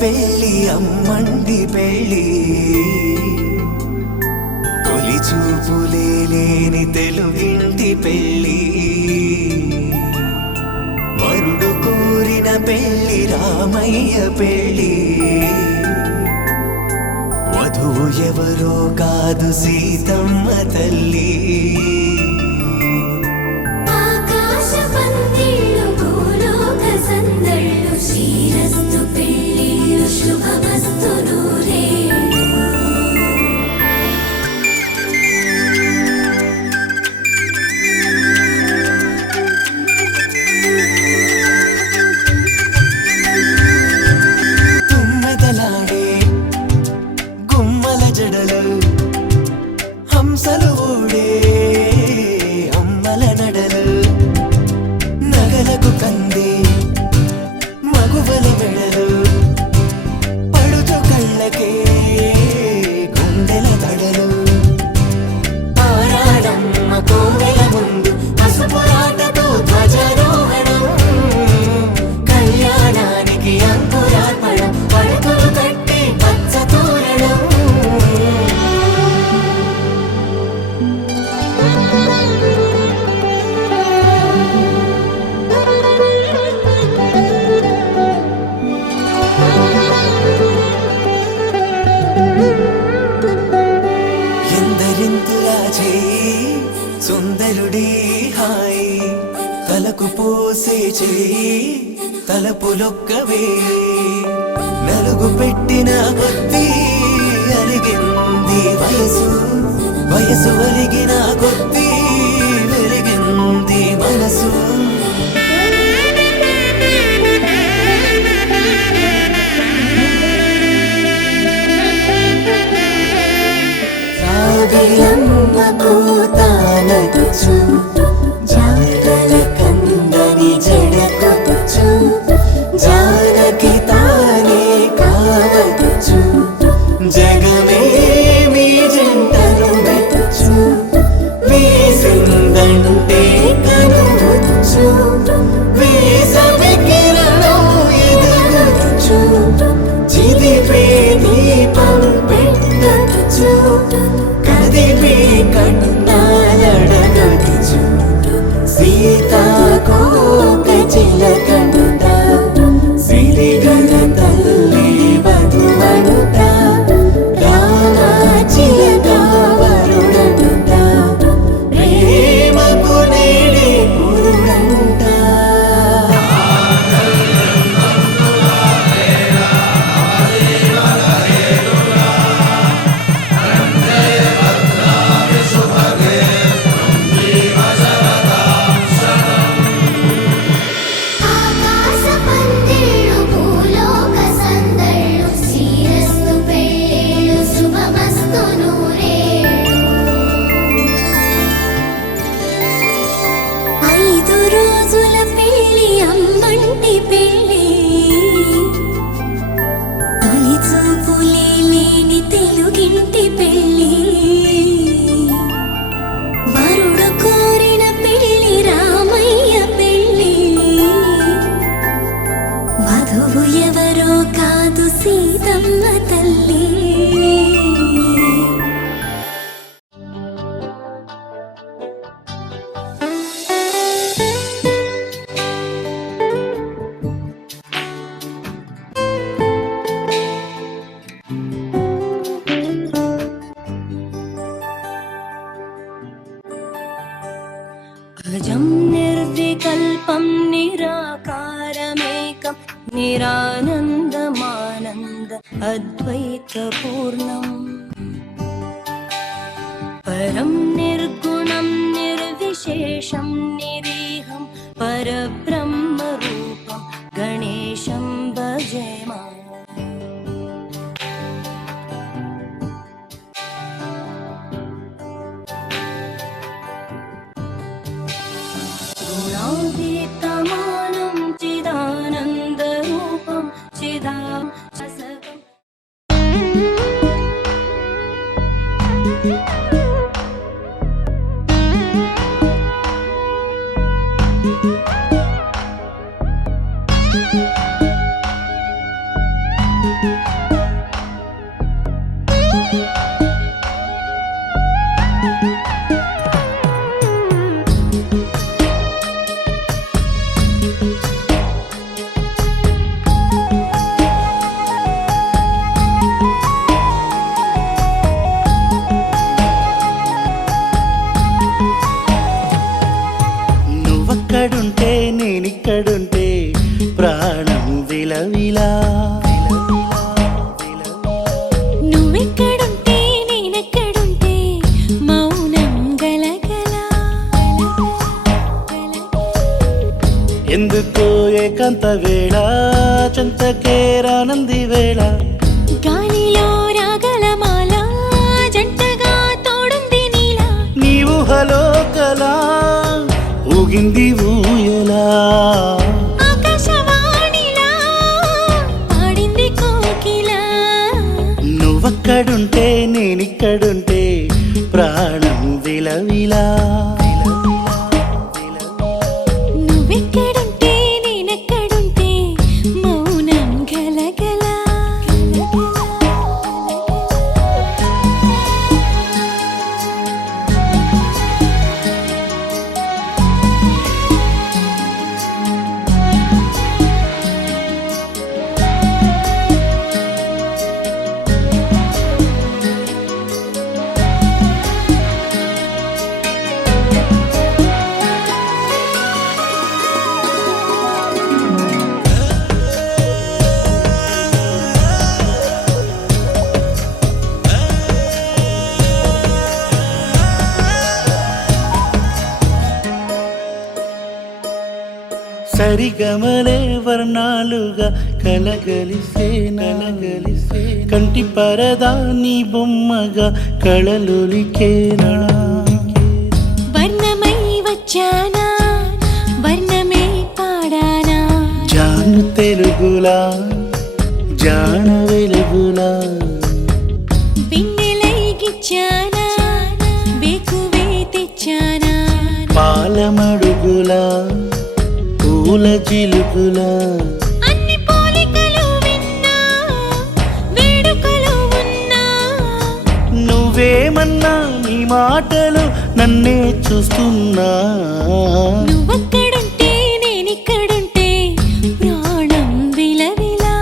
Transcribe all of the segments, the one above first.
పెళ్ళి అమ్మండి పెళ్ళి తొలి చూపులే లేని తెలుగింటి పెళ్ళి వరుడు కోరిన పెళ్ళి రామయ్య పెళ్ళి వధువు ఎవరో కాదు సీతమ్మ తల్లి శ్రీరస్తు పెళ్ళిళ్ళు శుభమస్తు నూరేళ్ళు. తుమ్మెదలాడే గుమ్మల జడలు హంసలు ఊడే అమ్మల నడలు నగలకు కందే మగువల మెడలు పడుచు కళ్ళకే గుండెల దడలు ఆరాడమ్మ కోవెల ముందు పసుపురాటతో ధ్వజారోహణం కళ్యాణానికి అంకురార్పణం పడకలు కట్టి పచ్చ తోరణం ఎందరింతులా చేయి సుందరుడి హాయి తలకు పోసే చేయి తలపులొక్కవే నలుగు పెట్టిన కొద్దీ అలిగింది వయసు వయసు ఒలిగిన కొద్దీ వెలిగింది మనసు రావిలమ్మకు తానదుచు జాడల కందని జడకొచ్చు జానకి తానే కావదుచు జగమే మీ జంటను మెచ్చు వేసిందంటే కనువచ్చు వేసవి కిరణం ఎదుగచ్చు చిదిపే దీపం పెట్టచ్చు కదిపే కన్నాలడగచ్చు సీతాకోక చిలకంట సిరిగల తల్లి వధువనుట రామ చిలక వరుడనుట ప్రేమకు నేడే పురుడంట ఆకాశ పందిళ్ళు భూలోక సందళ్ళు శ్రీరస్తు పెళ్ళిళ్ళు శుభమస్తు నూరేళ్ళు. 5 రోజుల పెళ్ళి అమ్మంటి పెళ్ళి తొలి చూపులే లేని తెలుగింటి పెళ్ళి వరుడు కోరిన పెళ్ళి రామయ్య పెళ్ళి వధువు ఎవరో కాదు సీతమ్మ తల్లి. అజం నిర్వికల్పం నిరాకారమేకం నిరానందమానంద అద్వైతపూర్ణం పరం నిర్గుణం నిర్విశేషం నిరీహం పరబ్రహ్మరూపం గణేశం భజేమా. గుణాతీతమానం చిదానందరూపం చిదాసకం నేనిక్కడుంటే ప్రాణం విలవిలా. నువ్వెక్కడుంటే నేనెక్కడుంటే మౌనం గలగల. ఎందుకో ఏకాంత వేళ చెంతకే రానంది వేళ. గాలిలో రాగలమాల జంటగా తోడుంది నీలా. నీ ఊహలో కలా ఊగింది ఊయలా. ఆకాశవాణిలా పాడింది కోకిలా. నువ్వక్కడుంటే నేనిక్కడుంటే ప్రాణం విలవిలా. నువ్వెక్కడుంటే నేనెక్కడుంటే మౌనం గలగల. సరిగమలే వర్ణాలుగా కలగలిసే నలగలిసే. కంటి పరదా నీ బొమ్మగా కళలులికేనా. వర్ణమై వచ్చానా వర్ణమే పాడానా. జాను తెలుగులా జాన వెలుగులా. పిన్నెలై గిచ్చానా వేకువే తెచ్చానా. పాలమడుగులా పూల జిలుగులా. అన్ని పోలికలు విన్నా వేడుకలు ఉన్నా. నువ్వేమన్నా నీ మాటలు నన్నే చూస్తున్నా. నువ్వక్కడుంటే నేనిక్కడుంటే ప్రాణం విలవిలా.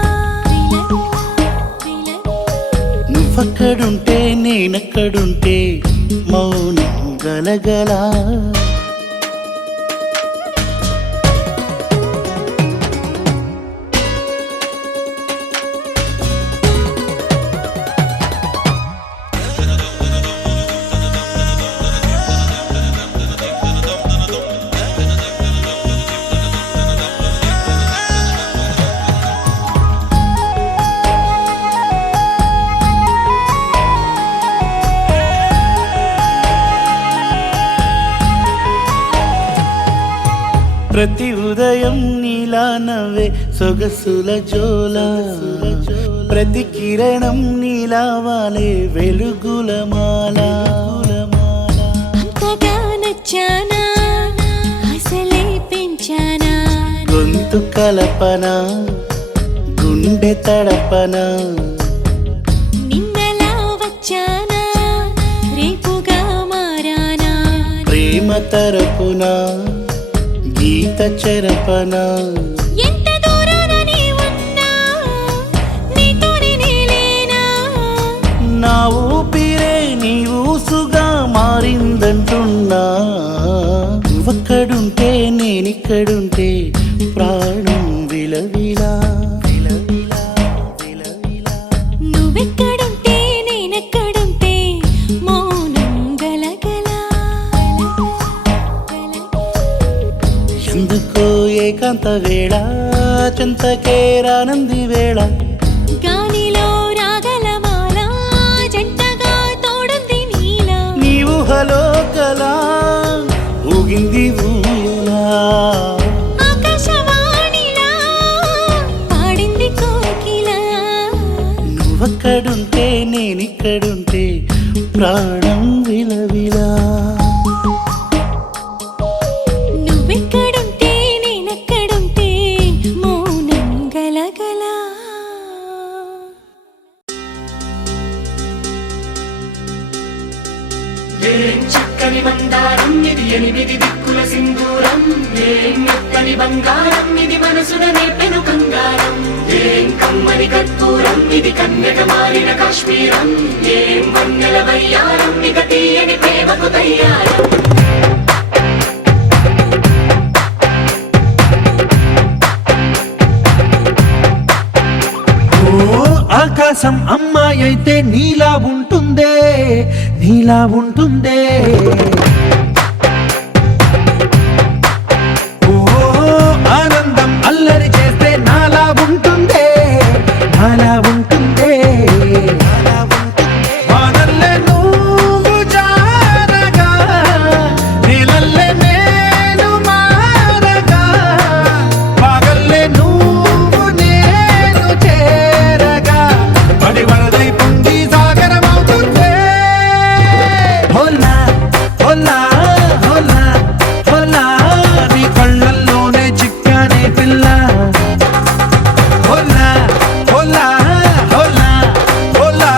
నువ్వక్కడుంటే నేనక్కడుంటే మౌనం గలగలా. ప్రతి ఉదయం నీలా నవ్వే సొగసుల జోల. ప్రతి కిరణం నీలా వాలే వెలుగుల మాల. అంతగా నచ్చానా అసలే పెంచానా. గొంతు కలపన గుండె తడపన. నిన్నలా వచ్చానా రేపుగా మారానా. ప్రేమ తరపున గీత చెరపన. ఎంత దూరాన నీ ఉన్నా నీతోనే నేలేనా. నా ఊపిరే నీ ఊసుగా మారిందంటున్నా. నువ్వక్కడుంటే నేనిక్కడుంటే ప్రాణం విలవిలా. నువ్వెక్కడుంటే నేనెక్కడుంటే మౌనం గలగల. ఎందుకో ఏకాంత వేళ చెంతకే రానంది వేళ. గాలిలో రాగలమాల జంటగా తోడుంది నీలా. నీ ఊహలో కలా ఊగింది ఊయలా. ఆకాశవాణిలా పాడింది కోకిలా. నువ్వక్కడుంటే నేనిక్కడుంటే ప్రాణం విలవిలా. నువ్వెక్కడుంటే నేనెక్కడుంటే మౌనం గలగల. ఏం చక్కని మందారం ఇది ఎనిమిది దిక్కుల సింధూరం. ఏం మెత్తని బంగారం ఇది మనసున నేర్పెను కంగారం. ఏం కమ్మని కర్పూరం ఇది కన్యక మారిన కాశ్మీరం. ఏం వన్నెల వయ్యారం ఇక తీయని ప్రేమకు తయ్యారం. ఆకాశం అమ్మాయి అయితే నీలా ఉంటుందే, నీలా ఉంటుందే. ఓ ఆనందం అల్లరి చేస్తే నాలా ఉంటుందే, నాలా ఉంటుందే. వానల్లే నువ్వు జారగా, నీలల్లే నేను మారగా, పగల్లే నువ్వు నేను చేరగా, పడి వరదై పొంగి సాగరమవుతుందే. హోలా హోలా హోలా హోలా, నీ కళ్ళల్లోనే చిక్కానే పిల్ల. హోలా హోలా హోలా హోలా,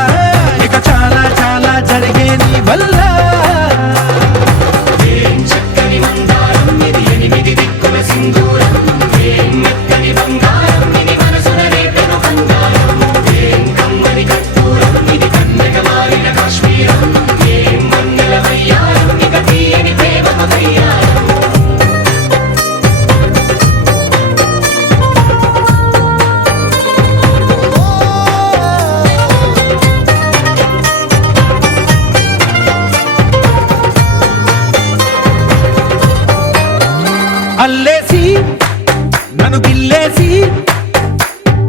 ఇక చాలా చాలా జరిగే నీ వల్ల. ఏం చక్కని మందారం ఇది ఎనిమిది దిక్కుల సింధూరం, ఏం మెత్తని బంగారం ఇది మనసున రేపెను కంగారం, ఏం కమ్మని కర్పూరం ఇది కన్నెగ మారిన కాశ్మీరం, ఏం మంగళ వయ్యారం ఇక తీయని ప్రేమకు తయ్యారం. అల్లేసి నన్ను గిల్లేసి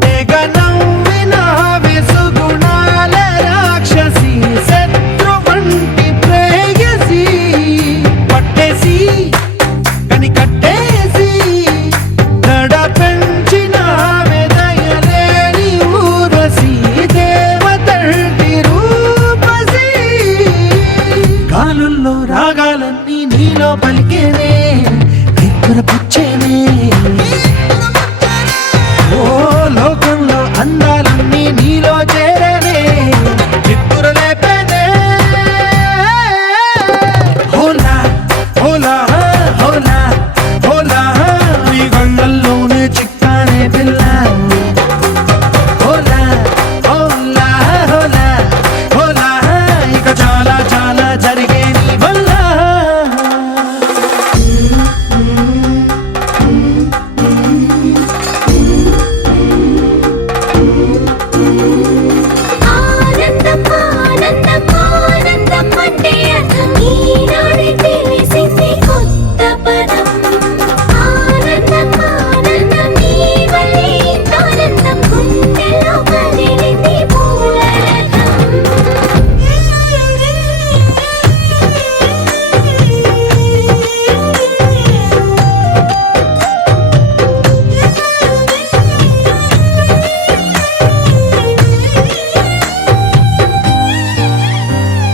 తెగ నవ్విన విసుగుణాల రాక్షసి, శత్రువంటి ప్రేయసి, పట్టేసి కని కట్టేసి దడ పెంచిన దయలేని ఊరసి, దేవతంటి రూపసి. గాలుల్లో రాగాలన్నీ నీలో పలికేనే, పుచ్చేనే. ఓ లోకంలో అందాలన్నీ నీలో చేరేనే, చిత్తుర లేపేనే. హోలా హోలా హోలా హోలా, నీ గంగల్లోనే చిక్కానే పిల్ల. హోలా హోలా హోలా హోలా, ఇక చాలా చాలా జరిగే నీ వల్ల. ఆనందం ఆనందం ఆనందం అంటే అర్థం ఈనాడే తెలిసింది కొత్త పదం. ఆనందం ఆనందం నీ వల్లే ఆనందం, గుండెలో కదిలింది పూల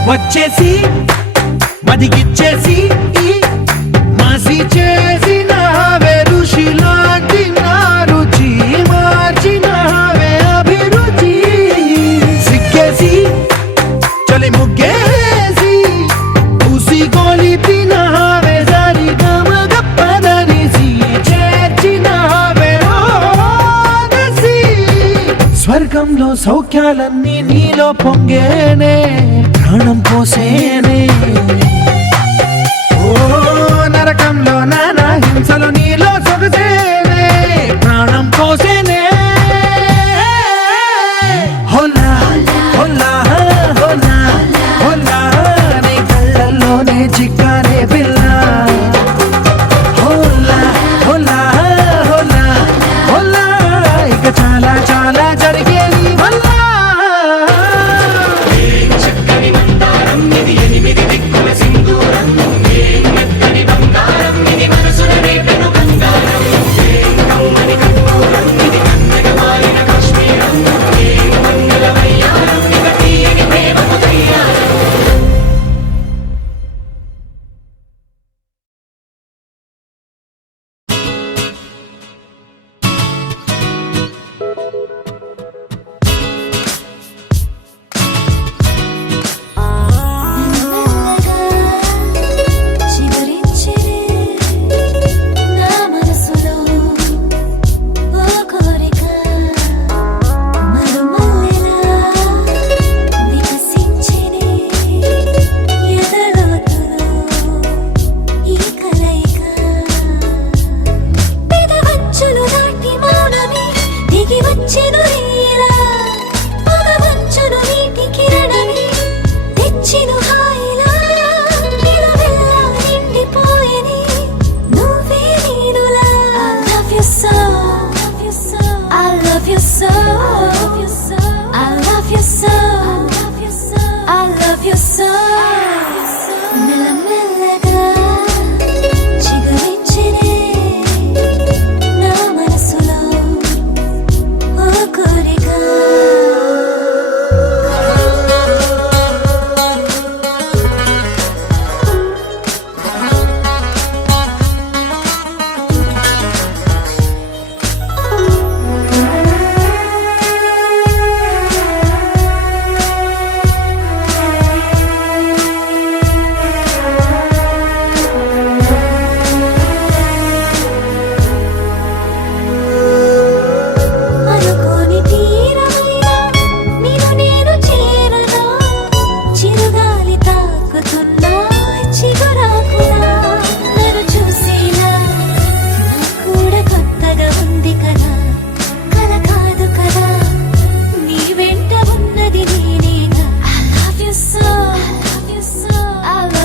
వచ్చేసి మదిగిచ్చేసి మాసి చేసిన ఋషిలాంటి నా రుచి మార్చినవే అభిరుచి. సిగ్గేసి చలి ముగ్గేసి ఉసి గోలిపినవే సరి గమగప్పదనిసి, చేర్చినవే ఓదసి. స్వర్గంలో సౌఖ్యాలన్నీ నీలో పొంగేనే, ప్రాణం పోసేనే. ఓ నరకంలో నానా హింసలు నీలో సొగసేనే, ప్రాణం పోసేనే. హోలా హోలా హోలా హోలా, నీ కళ్ళల్లోనే చిక్కానే పిల్ల. హోలా హోలా హోలా హోలా, ఇక చాలా చాలా జరిగే నీ వల్ల. ఏం చక్కని మందారం ఇది ఎనిమిది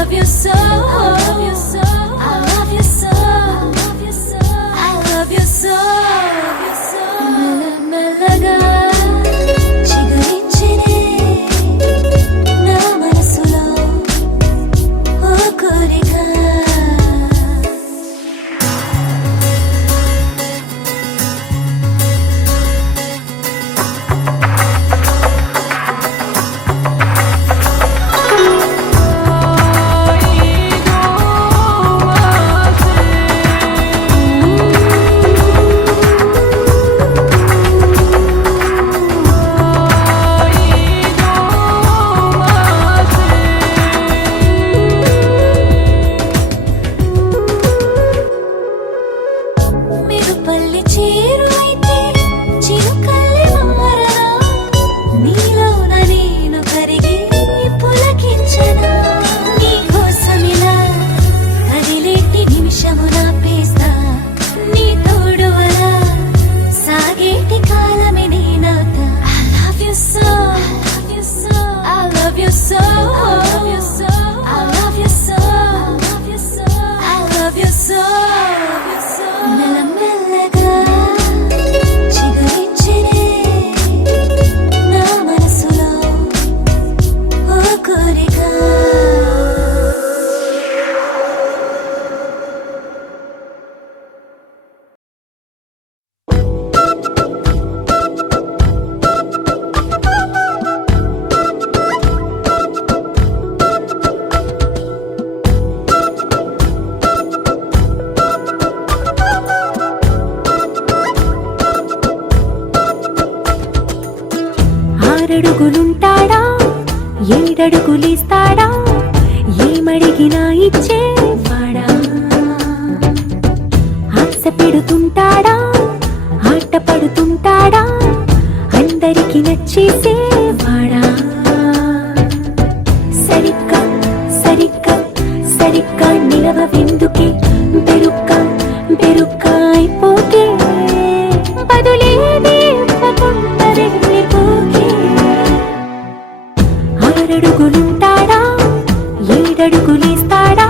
love you so. I love you so. I love you so. I love you so. మెల్లమెల్లగా చిగురించినే నా మనసులో ఓ కోరిక. మీరు పల్లి చేరువైతే చిరుకల్లె మారనా, నీలోన నేను కరిగి పులకించనా, నీకోసమిలా కదిలేటి నిమిషము నాపేస్తా, నీ తోడువలా సాగేటి కాలమే నేనవుతా. I love you so. I love you so. I love you so. I love you so. I love you so. మెల్లమెల్లగా చిగురించినే నా మనసులో ఓ కోరిక. ఆరడుగులుంటాడా, ఏడడుగులిస్తాడా, ఏమడిగినా ఇచ్చేవాడా, ఆశ పెడుతుంటాడా, ఆట పడుతుంటాడా, అందరికి నచ్చేసేవాడా. సరిగ్గా సరిగ్గా సరిగ్గా నిలవెందుకే, బెరుక్క అయిపోతే బదులేది ఇవ్వకుండా వెళ్ళిపోకే. ఆరడుగులుంటాడా, ఏడడుగులిస్తాడా,